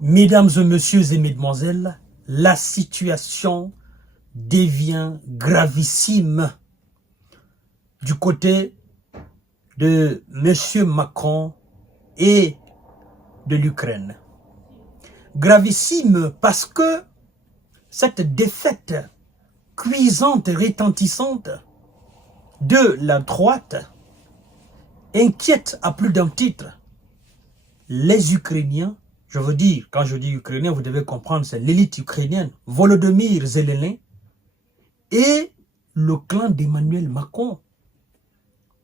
Mesdames et messieurs et mesdemoiselles, la situation devient gravissime du côté de M. Macron et de l'Ukraine. Gravissime parce que cette défaite cuisante et retentissante de la droite inquiète à plus d'un titre les Ukrainiens. Je veux dire, quand je dis Ukrainien, vous devez comprendre, c'est l'élite ukrainienne, Volodymyr Zelensky et le clan d'Emmanuel Macron.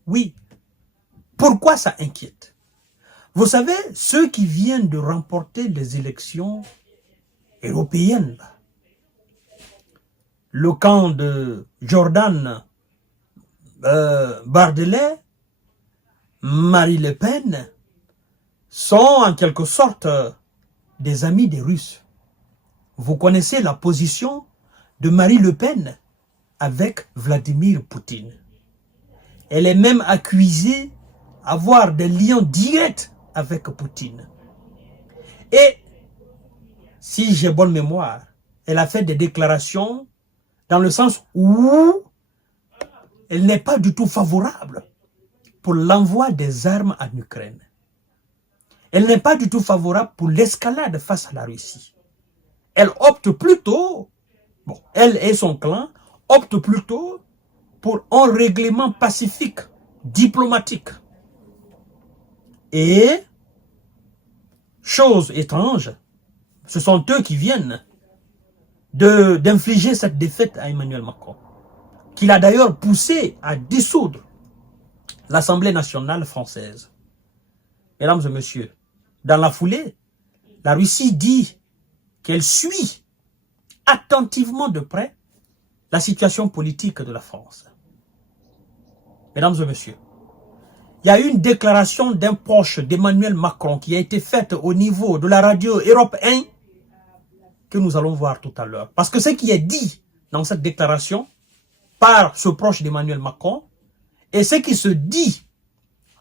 Oui. Pourquoi ça inquiète? Vous savez, ceux qui viennent de remporter les élections européennes, le camp de Jordan Bardella, Marie Le Pen, sont en quelque sorte des amis des Russes. Vous connaissez la position de Marie Le Pen avec Vladimir Poutine. Elle est même accusée d'avoir des liens directs avec Poutine. Et, si j'ai bonne mémoire, elle a fait des déclarations dans le sens où elle n'est pas du tout favorable pour l'envoi des armes en Ukraine. Elle n'est pas du tout favorable pour l'escalade face à la Russie. Elle opte plutôt, elle et son clan optent plutôt pour un règlement pacifique, diplomatique. Et, chose étrange, ce sont eux qui viennent d'infliger cette défaite à Emmanuel Macron, qui l'a d'ailleurs poussé à dissoudre l'Assemblée nationale française. Mesdames et messieurs, dans la foulée, la Russie dit qu'elle suit attentivement de près la situation politique de la France. Mesdames et messieurs, il y a eu une déclaration d'un proche d'Emmanuel Macron qui a été faite au niveau de la radio Europe 1 que nous allons voir tout à l'heure. Parce que ce qui est dit dans cette déclaration par ce proche d'Emmanuel Macron et ce qui se dit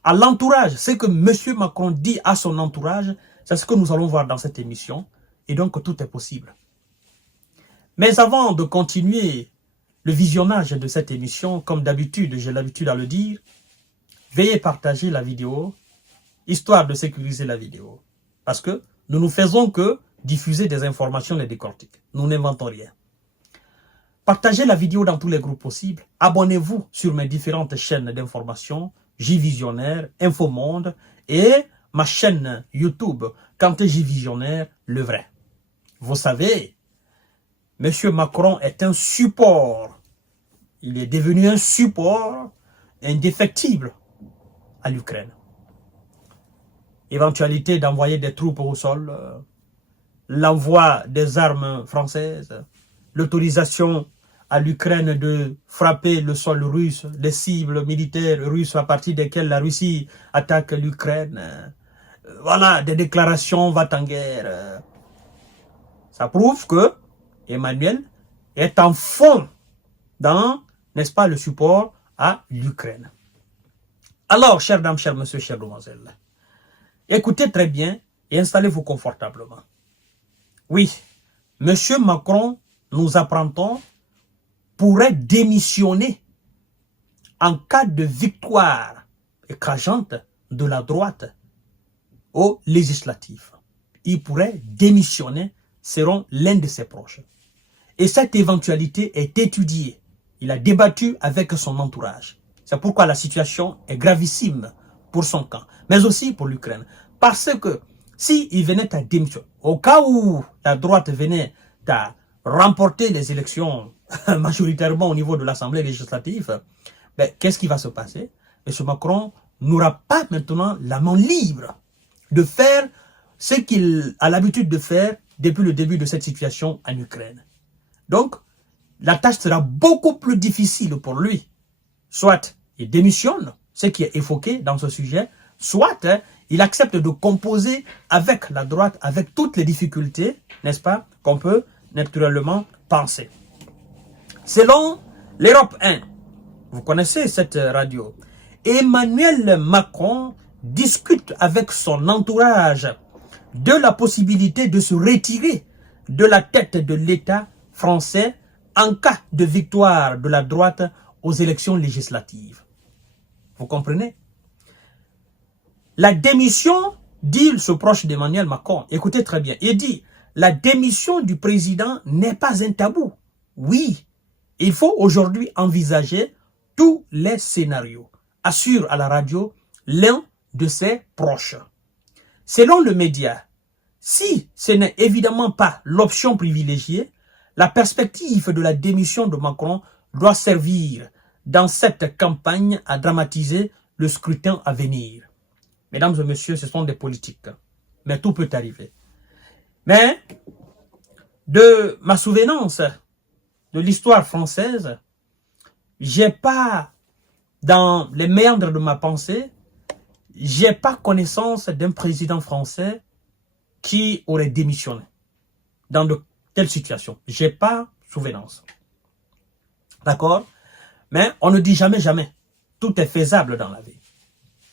à l'entourage, ce que M. Macron dit à son entourage, c'est ce que nous allons voir dans cette émission. Et donc, tout est possible. Mais avant de continuer le visionnage de cette émission, comme d'habitude, j'ai l'habitude à le dire, veuillez partager la vidéo, histoire de sécuriser la vidéo. Parce que nous ne faisons que diffuser des informations et des décortiques. Nous n'inventons rien. Partagez la vidéo dans tous les groupes possibles. Abonnez-vous sur mes différentes chaînes d'information, J-Visionnaire, Infomonde et ma chaîne YouTube, Kanté J-Visionnaire, le vrai. Vous savez, M. Macron est un support. Il est devenu un support indéfectible à l'Ukraine. Éventualité d'envoyer des troupes au sol, l'envoi des armes françaises, l'autorisation à l'Ukraine de frapper le sol russe, les cibles militaires russes à partir desquelles la Russie attaque l'Ukraine. Voilà, des déclarations va-t-en-guerre. Ça prouve que Emmanuel est en fond dans, n'est-ce pas, le support à l'Ukraine. Alors, chères dames, chers messieurs, chères demoiselles, écoutez très bien et installez-vous confortablement. Oui, M. Macron, nous apprend-on, pourrait démissionner en cas de victoire écrasante de la droite aux législatives. Il pourrait démissionner selon l'un de ses proches. Et cette éventualité est étudiée. Il a débattu avec son entourage. C'est pourquoi la situation est gravissime pour son camp, mais aussi pour l'Ukraine. Parce que s'il venait à démissionner, au cas où la droite venait à remporter les élections majoritairement au niveau de l'Assemblée législative, ben, qu'est-ce qui va se passer? M. Macron n'aura pas maintenant la main libre de faire ce qu'il a l'habitude de faire depuis le début de cette situation en Ukraine. Donc, la tâche sera beaucoup plus difficile pour lui. Soit il démissionne, ce qui est évoqué dans ce sujet, soit il accepte de composer avec la droite, avec toutes les difficultés, n'est-ce pas, qu'on peut naturellement penser. Selon l'Europe 1, vous connaissez cette radio, Emmanuel Macron discute avec son entourage de la possibilité de se retirer de la tête de l'État français en cas de victoire de la droite aux élections législatives. Vous comprenez? La démission, dit ce proche d'Emmanuel Macron, écoutez très bien, il dit, la démission du président n'est pas un tabou. Oui, il faut aujourd'hui envisager tous les scénarios, assure à la radio l'un de ses proches. Selon le média, si ce n'est évidemment pas l'option privilégiée, la perspective de la démission de Macron doit servir dans cette campagne à dramatiser le scrutin à venir. Mesdames et messieurs, ce sont des politiques, mais tout peut arriver. Mais de ma souvenance de l'histoire française, j'ai pas, dans les méandres de ma pensée, j'ai pas connaissance d'un président français qui aurait démissionné dans de telles situations. J'ai pas souvenance. D'accord? Mais on ne dit jamais, jamais. Tout est faisable dans la vie.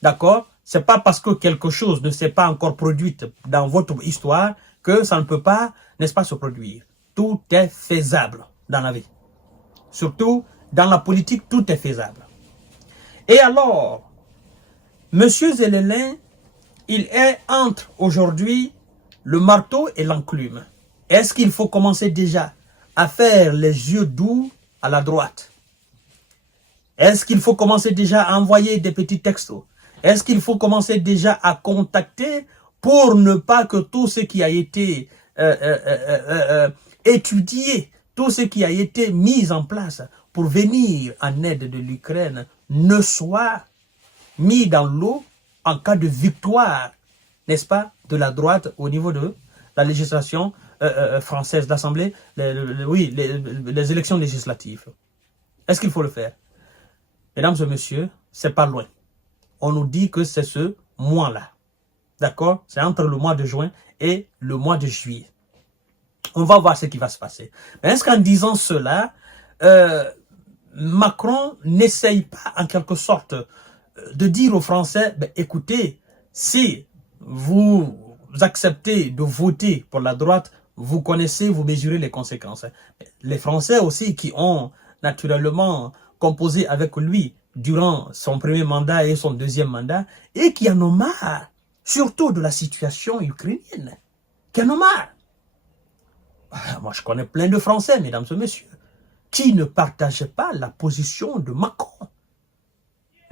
D'accord? C'est pas parce que quelque chose ne s'est pas encore produit dans votre histoire que ça ne peut pas, n'est-ce pas, se produire. Tout est faisable dans la vie. Surtout, dans la politique, tout est faisable. Et alors, Monsieur Zelelin, il est entre aujourd'hui le marteau et l'enclume. Est-ce qu'il faut commencer déjà à faire les yeux doux à la droite? Est-ce qu'il faut commencer déjà à envoyer des petits textos? Est-ce qu'il faut commencer déjà à contacter pour ne pas que tout ce qui a été étudié, tout ce qui a été mis en place pour venir en aide de l'Ukraine ne soit mis dans l'eau en cas de victoire, n'est-ce pas, de la droite au niveau de la législation française, l'Assemblée, les élections législatives. Est-ce qu'il faut le faire? Mesdames et messieurs, c'est pas loin. On nous dit que c'est ce mois-là. D'accord? C'est entre le mois de juin et le mois de juillet. On va voir ce qui va se passer. Mais est-ce qu'en disant cela, Macron n'essaye pas en quelque sorte de dire aux Français, ben, écoutez, si vous acceptez de voter pour la droite, vous connaissez, vous mesurez les conséquences. Les Français aussi qui ont naturellement composé avec lui durant son premier mandat et son deuxième mandat, et qui en ont marre, surtout de la situation ukrainienne, qui en ont marre. Moi, je connais plein de Français, mesdames et messieurs, qui ne partageaient pas la position de Macron,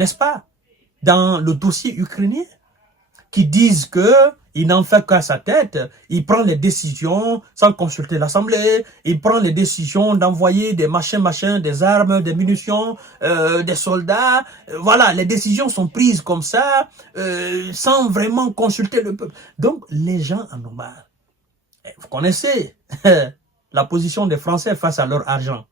n'est-ce pas, dans le dossier ukrainien, qui disent que il n'en fait qu'à sa tête, il prend les décisions sans consulter l'Assemblée, il prend les décisions d'envoyer des machins, des armes, des munitions, des soldats. Voilà, les décisions sont prises comme ça, sans vraiment consulter le peuple. Donc, les gens en ont marre. Vous connaissez la position des Français face à leur argent.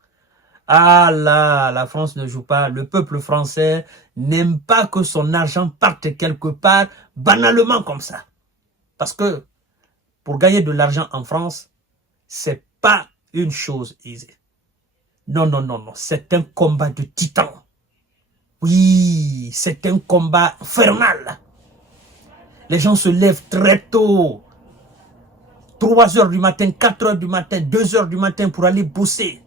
Ah là, la France ne joue pas. Le peuple français n'aime pas que son argent parte quelque part banalement comme ça. Parce que pour gagner de l'argent en France, c'est pas une chose aisée. Non, non, non, non. C'est un combat de titan. Oui, c'est un combat infernal. Les gens se lèvent très tôt. 3 heures du matin, 4 heures du matin, 2 heures du matin pour aller bosser.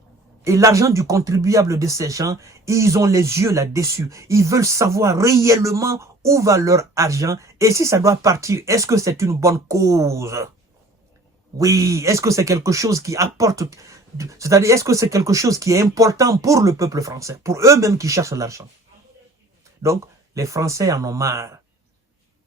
Et l'argent du contribuable de ces gens, ils ont les yeux là-dessus. Ils veulent savoir réellement où va leur argent. Et si ça doit partir, est-ce que c'est une bonne cause? Oui, est-ce que c'est quelque chose qui apporte... C'est-à-dire, est-ce que c'est quelque chose qui est important pour le peuple français? Pour eux-mêmes qui cherchent l'argent. Donc, les Français en ont marre.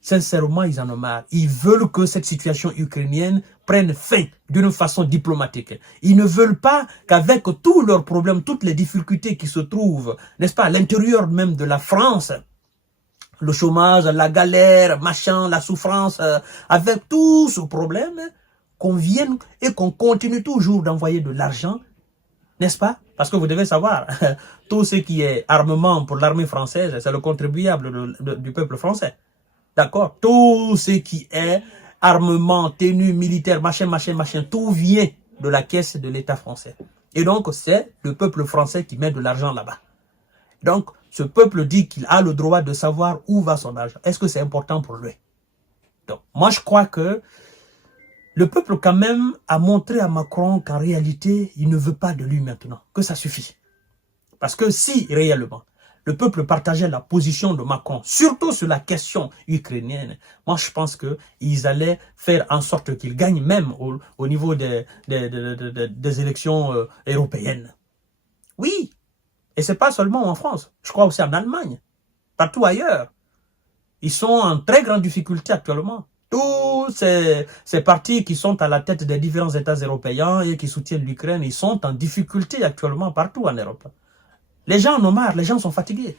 Sincèrement, ils en ont marre. Ils veulent que cette situation ukrainienne prenne fin d'une façon diplomatique. Ils ne veulent pas qu'avec tous leurs problèmes, toutes les difficultés qui se trouvent, n'est-ce pas, à l'intérieur même de la France, le chômage, la galère, machin, la souffrance, avec tout ce problème, qu'on vienne et qu'on continue toujours d'envoyer de l'argent, n'est-ce pas? Parce que vous devez savoir, tout ce qui est armement pour l'armée française, c'est le contribuable du peuple français. D'accord? Tout ce qui est armement, tenue militaire, machin, tout vient de la caisse de l'État français. Et donc, c'est le peuple français qui met de l'argent là-bas. Donc, ce peuple dit qu'il a le droit de savoir où va son argent. Est-ce que c'est important pour lui? Donc, moi, je crois que Le peuple quand même a montré à Macron qu'en réalité, il ne veut pas de lui maintenant, que ça suffit. Parce que si réellement, le peuple partageait la position de Macron, surtout sur la question ukrainienne, moi je pense qu'ils allaient faire en sorte qu'il gagne même au niveau des élections européennes. Oui, et c'est pas seulement en France, je crois aussi en Allemagne, partout ailleurs. Ils sont en très grande difficulté actuellement. Tous ces partis qui sont à la tête des différents États européens et qui soutiennent l'Ukraine, ils sont en difficulté actuellement partout en Europe. Les gens en ont marre, les gens sont fatigués.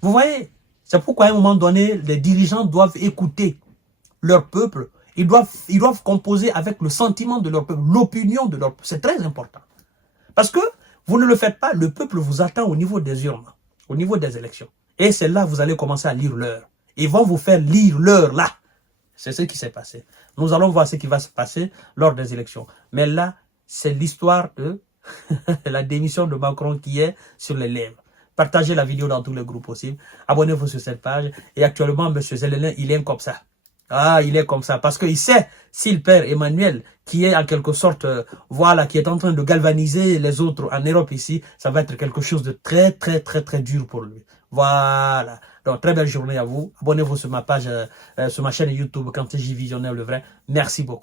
Vous voyez, c'est pourquoi à un moment donné, les dirigeants doivent écouter leur peuple. Ils doivent composer avec le sentiment de leur peuple, l'opinion de leur peuple. C'est très important. Parce que vous ne le faites pas, le peuple vous attend au niveau des urnes, au niveau des élections. Et c'est là que vous allez commencer à lire l'heure. Ils vont vous faire lire l'heure là. C'est ce qui s'est passé. Nous allons voir ce qui va se passer lors des élections. Mais là, c'est l'histoire de la démission de Macron qui est sur les lèvres. Partagez la vidéo dans tous les groupes possibles. Abonnez-vous sur cette page. Et actuellement, M. Zelensky, il est comme ça. Ah, il est comme ça. Parce qu'il sait, s'il perd Emmanuel, qui est en quelque sorte, voilà, qui est en train de galvaniser les autres en Europe ici, ça va être quelque chose de très, très, très, très dur pour lui. Voilà. Donc, très belle journée à vous. Abonnez-vous sur ma page, sur ma chaîne YouTube, Kanté J Visionnaire le vrai. Merci beaucoup.